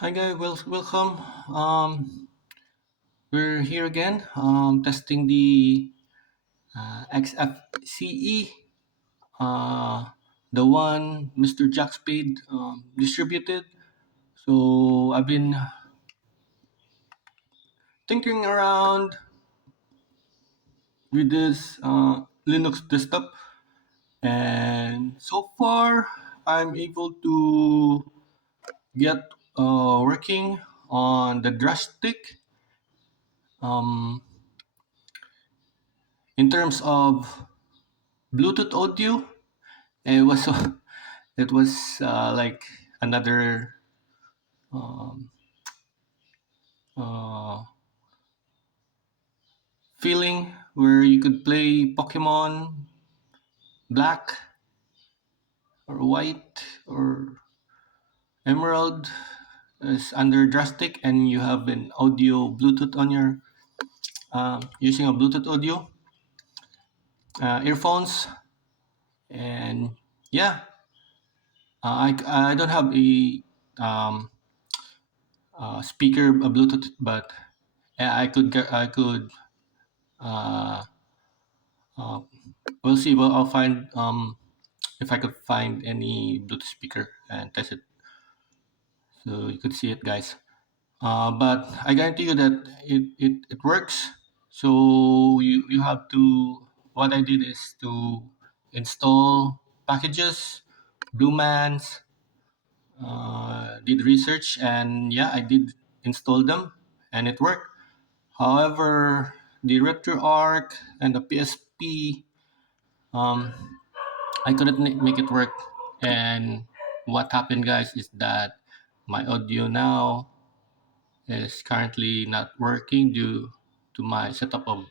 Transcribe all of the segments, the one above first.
Hi guys, welcome. We're here again, testing the XFCE, uh, the one MrJackSpade distributed. So I've been tinkering around with this Linux desktop, and so far I'm able to get working on the drastic. Um, in terms of Bluetooth audio, it was it was like another um, uh, feeling where you could play Pokemon Black or White or Emerald is under Drastic, and you have an audio Bluetooth on your using a Bluetooth audio earphones, and yeah, I don't have um, speaker a Bluetooth, but yeah, I could uh, uh, we'll see. Well, I'll find if I could find any Bluetooth speaker and test it, so you could see it, guys. But I guarantee you that it works. So you have to. What I did is to install packages, Bluemans, did research, and yeah, I did install them, and it worked. However, the RetroArch and the PSP, um, I couldn't make it work. And what happened, guys, is that my audio now is currently not working due to my setup of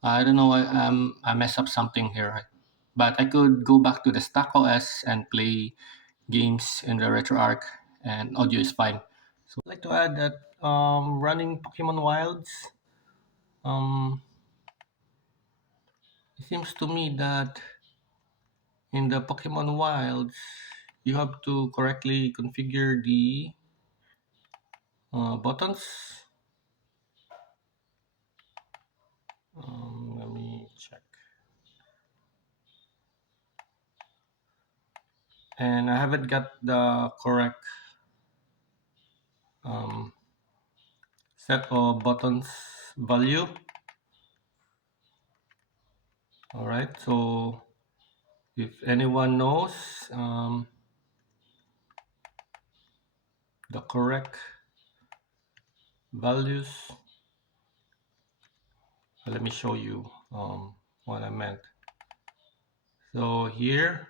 I don't know. I messed up something here, right? But I could go back to the stock OS and play games in the RetroArch, and audio is fine. So I'd like to add that running Pokemon Wilds, um, it seems to me that in the Pokemon Wilds, you have to correctly configure the buttons. Let me check. And I haven't got the correct um, set of buttons value. All right. So if anyone knows the correct values, let me show you what I meant. So here,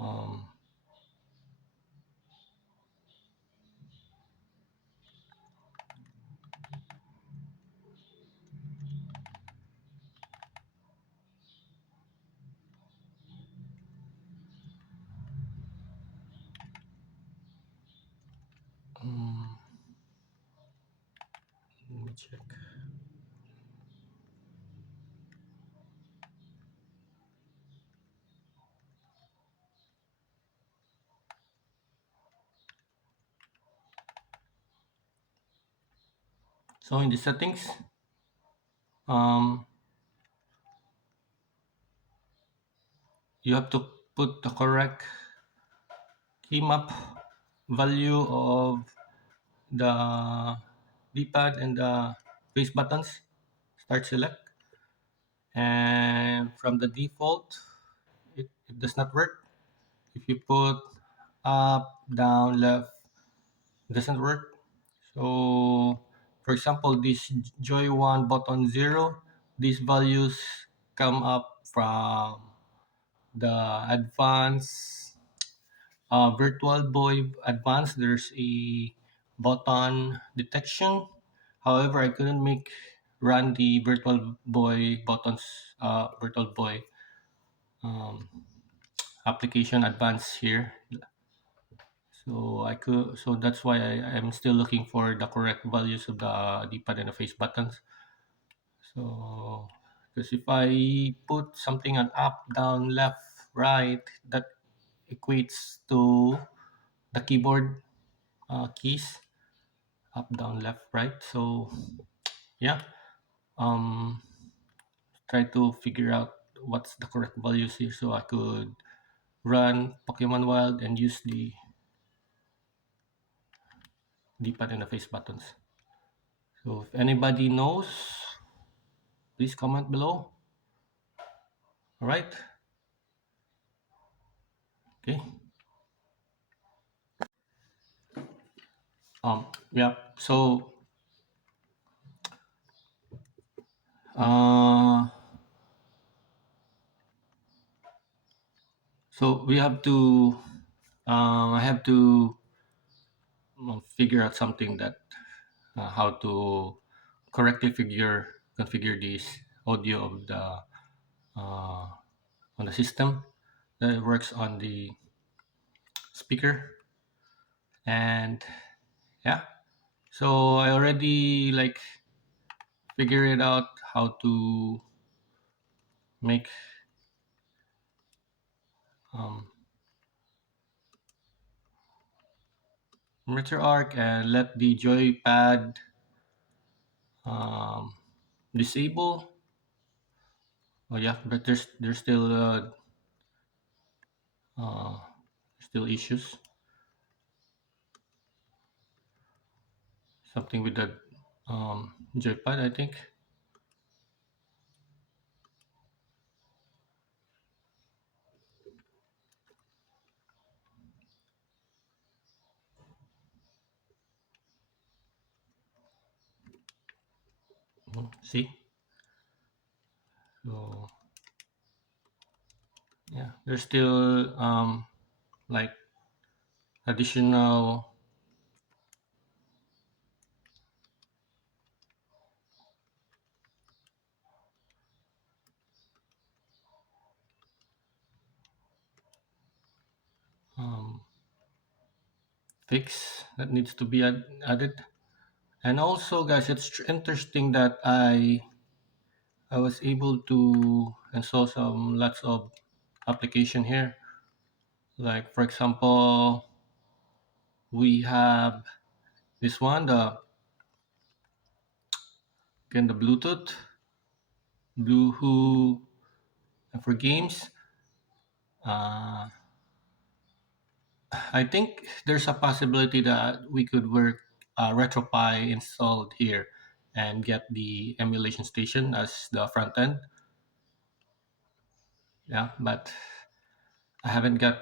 um, um, let me check. So in the settings, um, you have to put the correct key map value of the D-pad and the face buttons. Start select, and from the default, it does not work. If you put up, down, left, it doesn't work. So, for example, this Joy 1 button 0, these values come up from the advanced Virtual Boy Advanced. There's a button detection. However, I couldn't make run the Virtual Boy buttons, Virtual Boy um, application advanced here. So that's why I'm still looking for the correct values of the D-pad and the face buttons. So because if I put something on up, down, left, right, that equates to the keyboard keys, up, down, left, right. So yeah, um, try to figure out what's the correct values here so I could run Pokemon Wild and use the D-pad and the face buttons. So if anybody knows, please comment below. All right. Okay. Yeah. Uh, so we have to. I have to figure out something that how to correctly configure this audio of the uh, on the system that works on the speaker. And yeah, so I already like figure it out how to make um, mirror arc and let the joypad um, disable. Oh yeah, but there's uh, still issues. Something with the joypad, I think. See, so yeah, there's still like additional um, fix that needs to be added. And also, guys, it's interesting that I was able to install some lots of application here. Like for example, we have this one, the again the Bluetooth for games. Uh, I think there's a possibility that we could work RetroPie installed here and get the emulation station as the front end. Yeah, but I haven't got.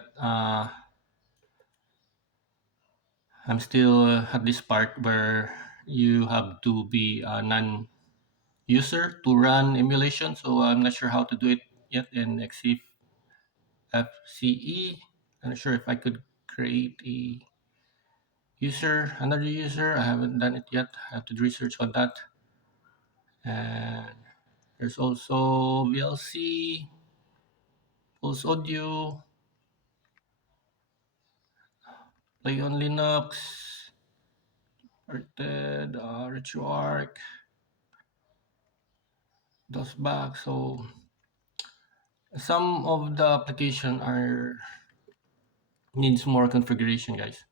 I'm still at this part where you have to be a non-user to run emulation, so I'm not sure how to do it yet in XFCE. I'm not sure if I could create another user. I haven't done it yet. I have to do research on that. And there's also VLC, Pulse Audio, Play on Linux, Arted, RetroArch, DOSBox. So some of the application are needs more configuration, guys.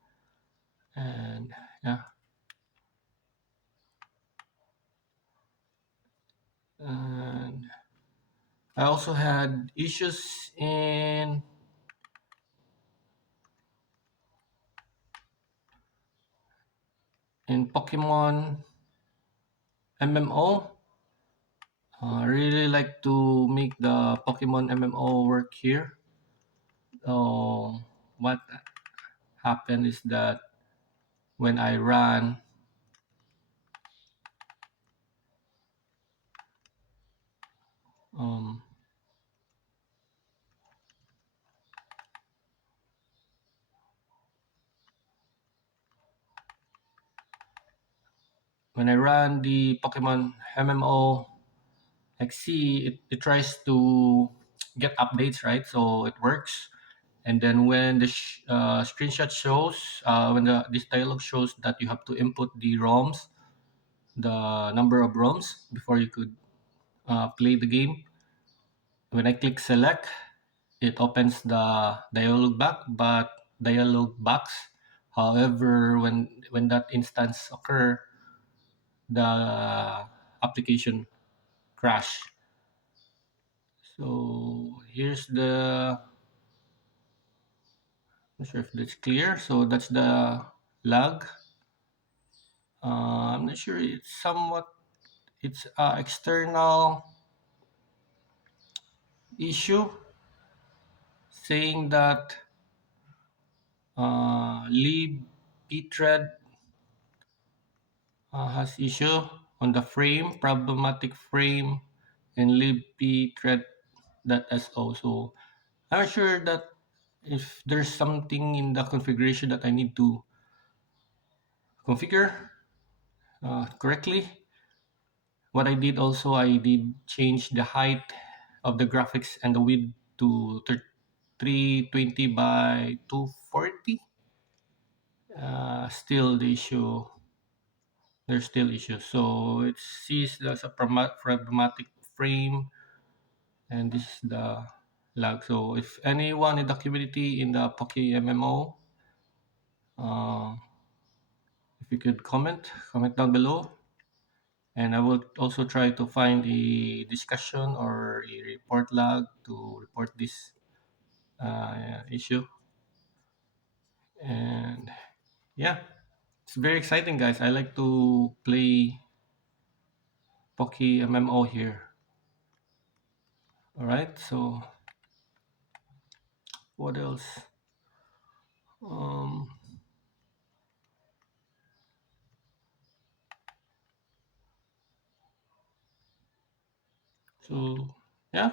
And yeah, and I also had issues in Pokemon MMO. I really like to make the Pokemon MMO work here. So what happened is that when I ran um, the Pokemon MMO XC, it tries to get updates, right? So it works. And then when the screenshot shows, when this dialog shows that you have to input the ROMs, the number of ROMs before you could play the game. When I click select, it opens the dialog box, However, when that instance occur, the application crash. So here's the, not sure if that's clear. So that's the lag. I'm not sure. It's somewhat, it's external issue saying that lib pthread has issue on the frame, problematic frame, and libp thread.so. So I'm not sure that if there's something in the configuration that I need to configure correctly. What I did also, I did change the height of the graphics and the width to 320 by 240. Still the issue, there's still issues. So it sees there's a problematic frame, and this is the lag. So if anyone in the community in the Poke MMO, uh, if you could comment down below, and I will also try to find a discussion or a report log to report this issue. And yeah, it's very exciting, guys. I like to play Poke MMO here. All right, so what else? Um, so yeah,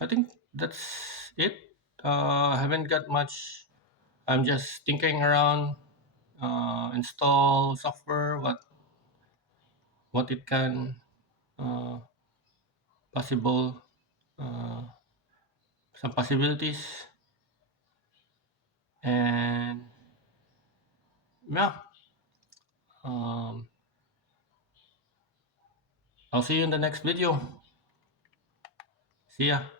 I think that's it. I haven't got much. I'm just tinkering around, install software, what it can uh, possible, uh, some possibilities, and yeah, um, I'll see you in the next video. See ya.